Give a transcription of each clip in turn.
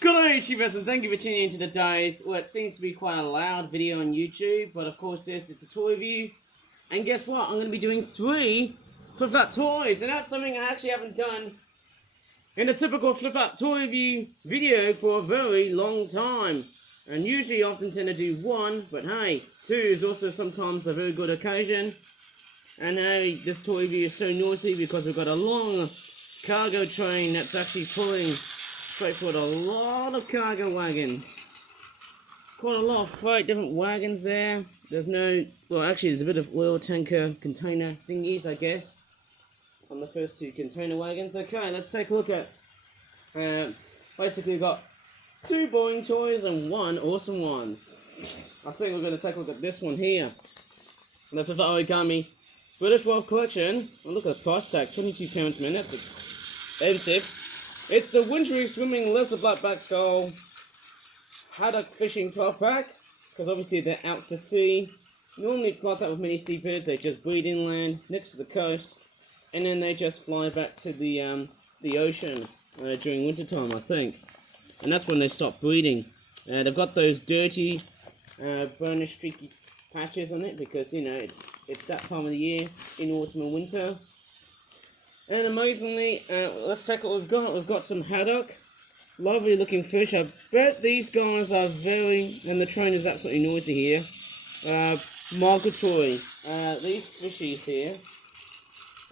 Good day, YouTubers, and thank you for tuning in to today's, well, it seems to be quite a loud video on YouTube, but of course, yes, it's a toy review. And guess what? I'm going to be doing 3 flip-flop toys, and that's something I actually haven't done in a typical flip-flop toy review video for a very long time. And usually, I often tend to do 1, but hey, 2 is also sometimes a very good occasion. And hey, this toy review is so noisy because we've got a long cargo train that's actually pulling straight forward a lot of cargo wagons. Quite a lot of freight, different wagons there. There's no, well actually there's a bit of oil tanker container thingies I guess on the first 2 container wagons. Okay, let's take a look at, basically we've got 2 boring toys and 1 awesome one. I think we're going to take a look at this one here. The Flip-Flop Origami British World Collection. Oh, look at the price tag, £22 man, that's expensive. It's the Wintry Swimming Lesser Blackback Gull Haddock Fishing 12 pack, because obviously they're out to sea. Normally it's like that with many seabirds, they just breed inland next to the coast, and then they just fly back to the ocean during winter time, I think. And that's when they stop breeding. They've got those dirty, burnish, streaky patches on it, because, you know, it's that time of the year, in autumn and winter. And amazingly, let's take what we've got. We've got some haddock. Lovely looking fish. I bet these guys are very, and the train is absolutely noisy here, migratory. These fishies here.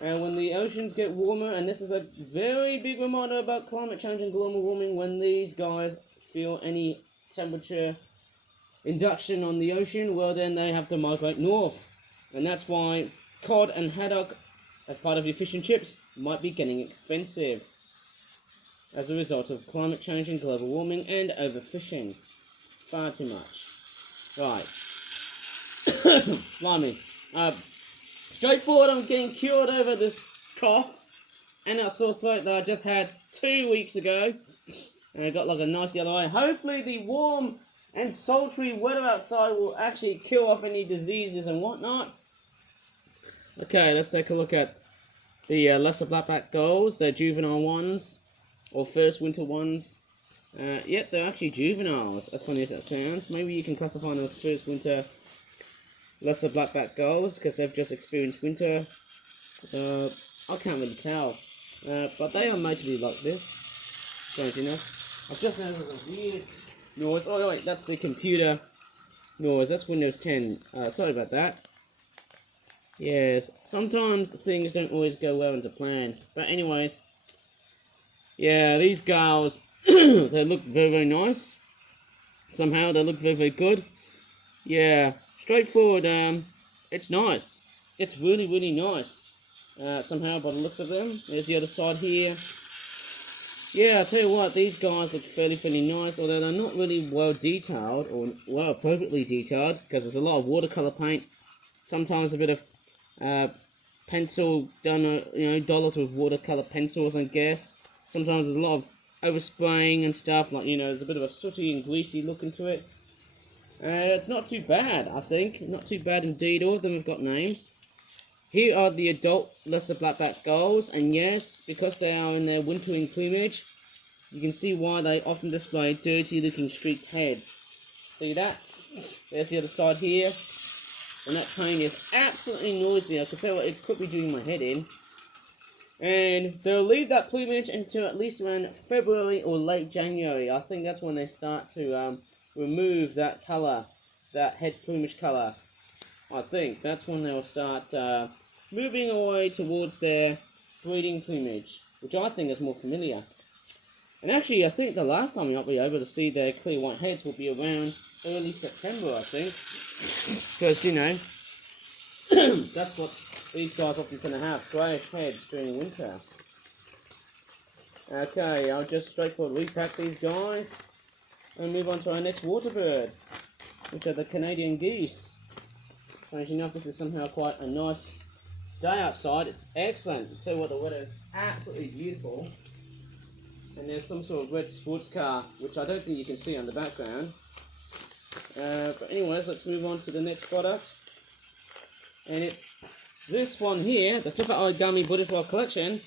And when the oceans get warmer, and this is a very big reminder about climate change and global warming, when these guys feel any temperature induction on the ocean, well then they have to migrate north. And that's why cod and haddock, as part of your fish and chips, might be getting expensive as a result of climate change and global warming and overfishing. Far too much. Right. Blimey. Straightforward, I'm getting cured over this cough and that sore throat that I just had 2 weeks ago. And I got like a nice yellow eye. Hopefully the warm and sultry weather outside will actually kill off any diseases and whatnot. Okay, let's take a look at the lesser blackback gulls. They're juvenile ones, or first winter ones. Yep, they're actually juveniles, as funny as that sounds. Maybe you can classify them as first winter lesser blackback gulls, because they've just experienced winter. I can't really tell. But they are made to be like this, strange enough. I've just noticed a weird noise. Oh wait, that's the computer noise. That's Windows 10. Sorry about that. Yes, sometimes things don't always go well into plan. But anyways, yeah, these gals, they look very, very nice. Somehow they look very, very good. Yeah, straightforward, it's nice. It's really, really nice. Somehow by the looks of them. There's the other side here. Yeah, I'll tell you what, these guys look fairly, fairly nice, although they're not really well detailed, or well appropriately detailed, because there's a lot of watercolour paint. Sometimes a bit of pencil done, dolled with watercolor pencils, I guess. Sometimes there's a lot of overspraying and stuff, like, there's a bit of a sooty and greasy look into it. It's not too bad, I think. Not too bad indeed. All of them have got names. Here are the adult lesser blackback gulls, and yes, because they are in their wintering plumage, you can see why they often display dirty looking streaked heads. See that? There's the other side here. And that train is absolutely noisy. I could tell it could be doing my head in. And they'll leave that plumage until at least around February or late January. I think that's when they start to remove that colour, that head plumage colour. I think that's when they'll start moving away towards their breeding plumage, which I think is more familiar. And actually, I think the last time I'll be able to see their clear white heads will be around early September, I think. Because, that's what these guys often tend to have, greyish heads during winter. Okay, I'll just straightforward repack these guys and move on to our next water bird, which are the Canadian geese. Strange enough, this is somehow quite a nice day outside. It's excellent. I'll tell you what, the weather is absolutely beautiful. And there's some sort of red sports car, which I don't think you can see on the background. But anyways, let's move on to the next product. And it's this one here, the Flip-Flop Origami British World Collection.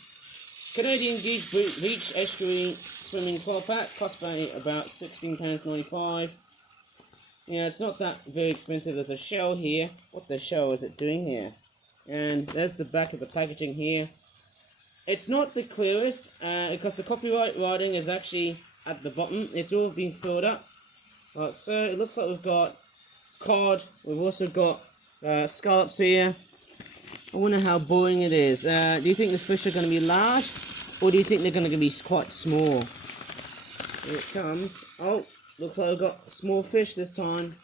Canadian Geese Beach Estuary Swimming 12 pack, cost by about £16.95. Yeah, it's not that very expensive. There's a shell here. What the shell is it doing here? And there's the back of the packaging here. It's not the clearest because the copyright writing is actually at the bottom. It's all been filled up. Like so, it looks like we've got cod. We've also got scallops here. I wonder how boring it is. Do you think the fish are going to be large, or do you think they're going to be quite small? Here it comes. Oh, looks like we've got small fish this time.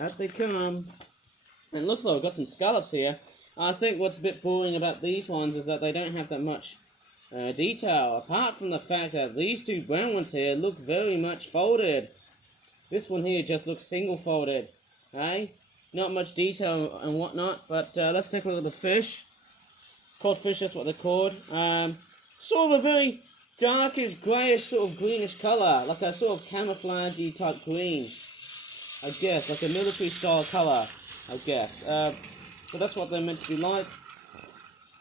Out they come. And it looks like we've got some scallops here. I think what's a bit boring about these ones is that they don't have that much detail, apart from the fact that these two brown ones here look very much folded. This one here just looks single folded, hey? Not much detail and whatnot, but let's take a look at the fish. Codfish, that's what they're called. Sort of a very darkish, greyish, sort of greenish colour, like a sort of camouflage-y type green, I guess, like a military style colour, I guess. So that's what they're meant to be like.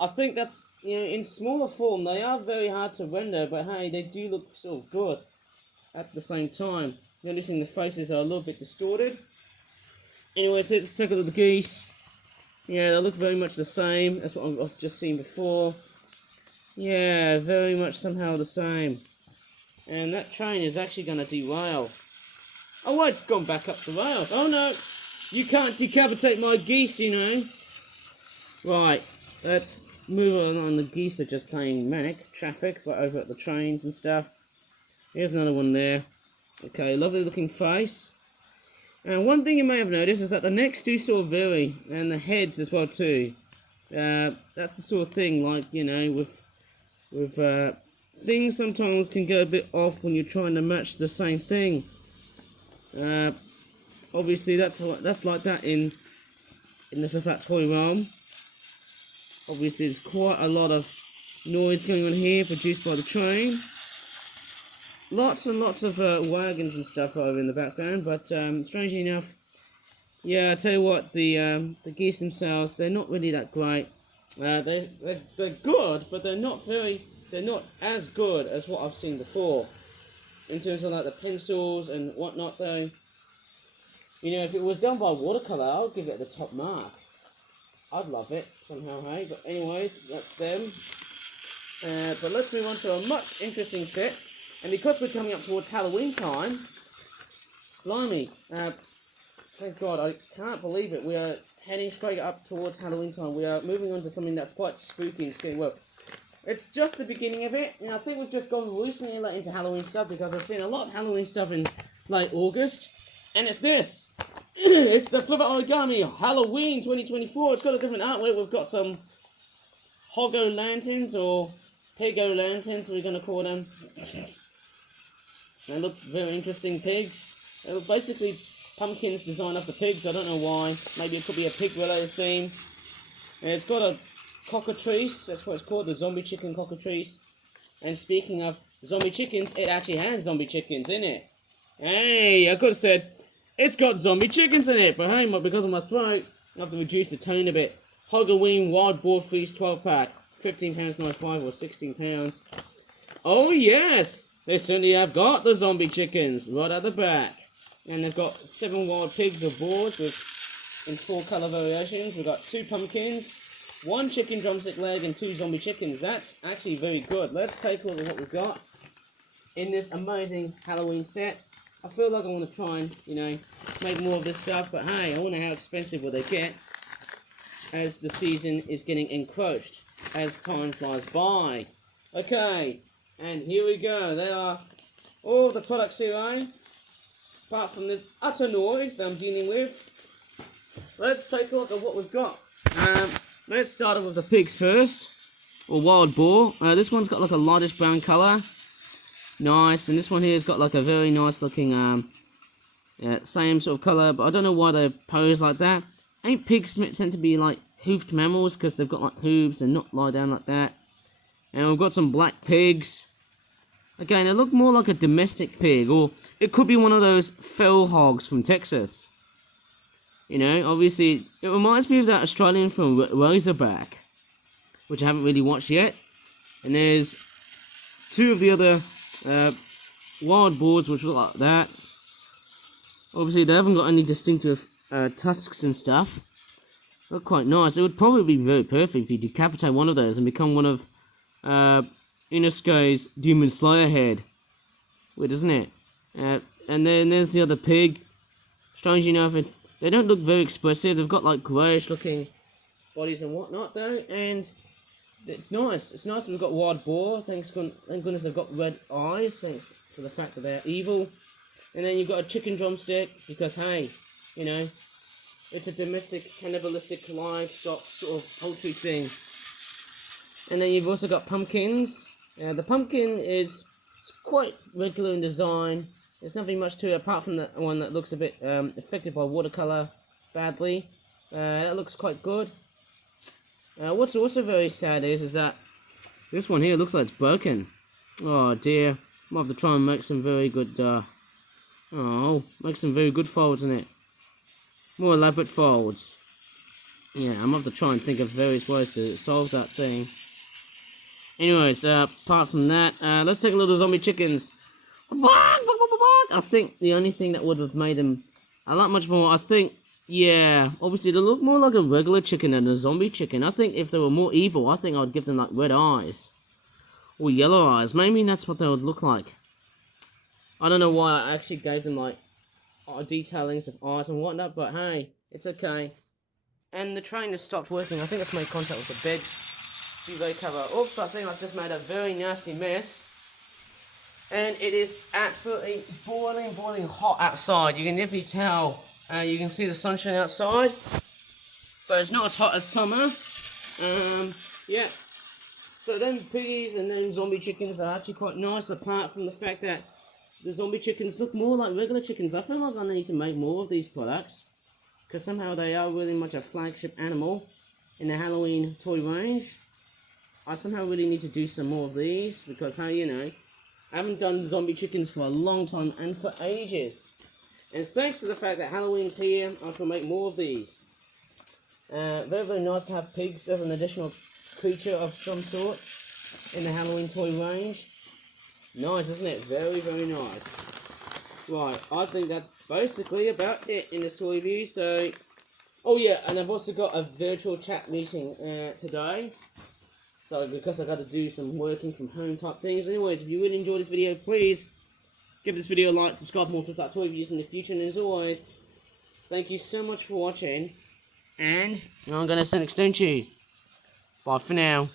I think that's, you know, in smaller form, they are very hard to render, but hey, they do look sort of good at the same time. Noticing the faces are a little bit distorted. Anyway, so let's take a look at the geese. Yeah, they look very much the same. That's what I've just seen before. Yeah, very much somehow the same. And that train is actually going to derail. Oh, well, it's gone back up the rails. Oh, no. You can't decapitate my geese, you know. Right, let's move on. The geese are just playing manic traffic, but over at the trains and stuff. Here's another one there. Okay, lovely looking face. And one thing you may have noticed is that the necks do sort of vary, and the heads as well too. That's the sort of thing, like, you know, with things sometimes can go a bit off when you're trying to match the same thing. Obviously that's like that in the Fifth Act toy realm. Obviously there's quite a lot of noise going on here produced by the train. Lots and lots of wagons and stuff over in the background, but strangely enough, yeah, I tell you what, the geese themselves, they're not really that great. They're good, but they're not as good as what I've seen before. In terms of like the pencils and whatnot though. You know, if it was done by watercolour, I would give it the top mark. I'd love it somehow, hey? But anyways, that's them. But let's move on to a much interesting set. And because we're coming up towards Halloween time, blimey, thank God, I can't believe it. We are heading straight up towards Halloween time. We are moving on to something that's quite spooky and scary. Well, it's just the beginning of it. And I think we've just gone recently like, into Halloween stuff because I've seen a lot of Halloween stuff in late August. And it's this. It's the Flip It Origami Halloween 2024. It's got a different artwork. We've got some Hoggo lanterns or Pego lanterns, we're going to call them. They look very interesting pigs. They look basically pumpkins designed after pigs. I don't know why. Maybe it could be a pig-related theme. And it's got a cockatrice. That's what it's called, the zombie chicken cockatrice. And speaking of zombie chickens, it actually has zombie chickens in it. Hey, I could have said, it's got zombie chickens in it. But hey, because of my throat, I have to reduce the tone a bit. Halloween Wild Boar Feast 12-pack. £15.95 or £16. Oh yes! They certainly have got the zombie chickens right at the back. And they've got 7 wild pigs or boars in 4 colour variations. We've got 2 pumpkins, 1 chicken drumstick leg and 2 zombie chickens. That's actually very good. Let's take a look at what we've got in this amazing Halloween set. I feel like I want to try and, you know, make more of this stuff. But hey, I wonder how expensive will they get as the season is getting encroached, as time flies by. Okay. And here we go. They are all the products here, eh? Apart from this utter noise that I'm dealing with. Let's take a look at what we've got. Let's start off with the pigs first. Or wild boar. This one's got like a lightish brown colour. Nice. And this one here has got like a very nice looking, same sort of colour. But I don't know why they pose like that. Ain't pigs tend to be like hoofed mammals because they've got like hooves and not lie down like that. And we've got some black pigs. Again, they look more like a domestic pig, or it could be one of those feral hogs from Texas. You know, obviously, it reminds me of that Australian film Razorback, which I haven't really watched yet. And there's two of the other wild boars which look like that. Obviously they haven't got any distinctive tusks and stuff. Look quite nice. It would probably be very perfect if you decapitate one of those and become one of Inosuke's Demon Slayer head. Weird, isn't it? And then there's the other pig. Strange enough, they don't look very expressive. They've got like greyish looking bodies and whatnot though, and it's nice. It's nice that we've got wild boar. Thank goodness they've got red eyes. Thanks for the fact that they're evil. And then you've got a chicken drumstick because hey, you know, it's a domestic cannibalistic livestock sort of poultry thing. And then you've also got pumpkins. The pumpkin is quite regular in design. There's nothing much to it apart from the one that looks a bit affected by watercolour badly. That looks quite good. What's also very sad is that this one here looks like it's broken. Oh dear. Might have to try and make some very good make some very good folds in it. More elaborate folds. Yeah, I'm going to have to try and think of various ways to solve that thing. Anyways, apart from that, let's take a look at the zombie chickens. I think the only thing that would have made them a lot much more, yeah, obviously they look more like a regular chicken than a zombie chicken. I think if they were more evil, I think I would give them like red eyes. Or yellow eyes. Maybe that's what they would look like. I don't know why I actually gave them like detailings of eyes and whatnot, but hey, it's okay. And the train has stopped working. I think it's made contact with the bed duvet cover. Oops, I think I've just made a very nasty mess. And it is absolutely boiling hot outside. You can definitely tell. You can see the sunshine outside, but it's not as hot as summer. Yeah. So them piggies and them zombie chickens are actually quite nice, apart from the fact that the zombie chickens look more like regular chickens. I feel like I need to make more of these products, because somehow they are really much a flagship animal in the Halloween toy range. I somehow really need to do some more of these, because how you know, I haven't done zombie chickens for a long time and for ages. And thanks to the fact that Halloween's here, I shall make more of these. Very nice to have pigs as an additional creature of some sort in the Halloween toy range. Nice, isn't it? Very nice. Right, I think that's basically about it in this toy review. So, oh yeah, and I've also got a virtual chat meeting today. So, because I got to do some working from home type things. Anyways, if you really enjoyed this video, please give this video a like, subscribe for more Flip toy reviews in the future. And as always, thank you so much for watching. And I'm going to say next, don't you? Bye for now.